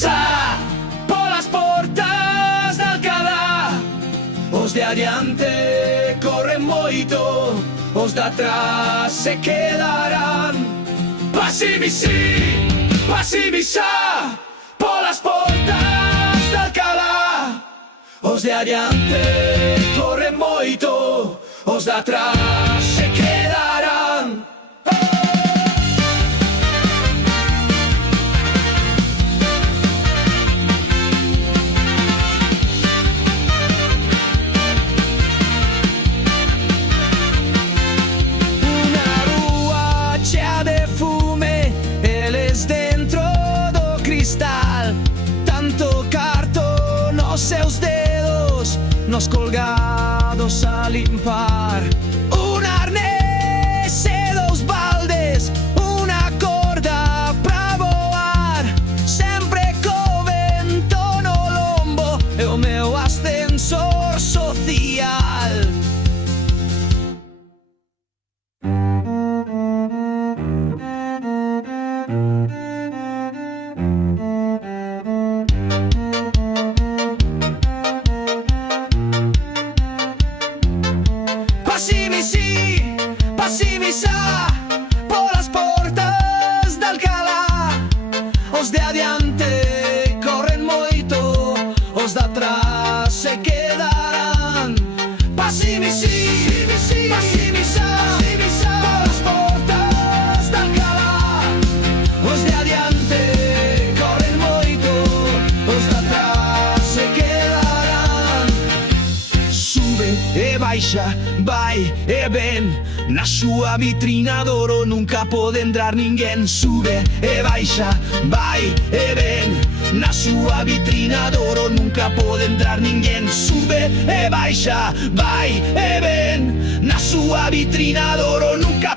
misa polas portas de Alcalá. Os de adiante corren moito, os de atrás se quedarán. Pasi misa polas portas de Alcalá. Os de adiante corren moito, os de atrás se quedarán. Una rúa chea de fume, eles dentro do cristal. Tanto cartón nos seus dedos, nos colgados a limpar. Un arnés e dos baldes, unha corda pra voar. Sempre co vento no lombo e o meu ascensor social. Pasi misa polas portas de Alcalá. Os de adiante corren moito, os de atrás se quedarán. Pasi misa polas portas de Alcalá. Os de adiante corren moito, os de atrás se quedarán. Sube e baixa, vai e ven, na súa vitrina de oro nunca pode entrar ninguén. Sube e baixa, vai e ven, na súa vitrina de oro nunca pode entrar ninguén. Sube e baixa, vai e ven, na súa vitrina de oro nunca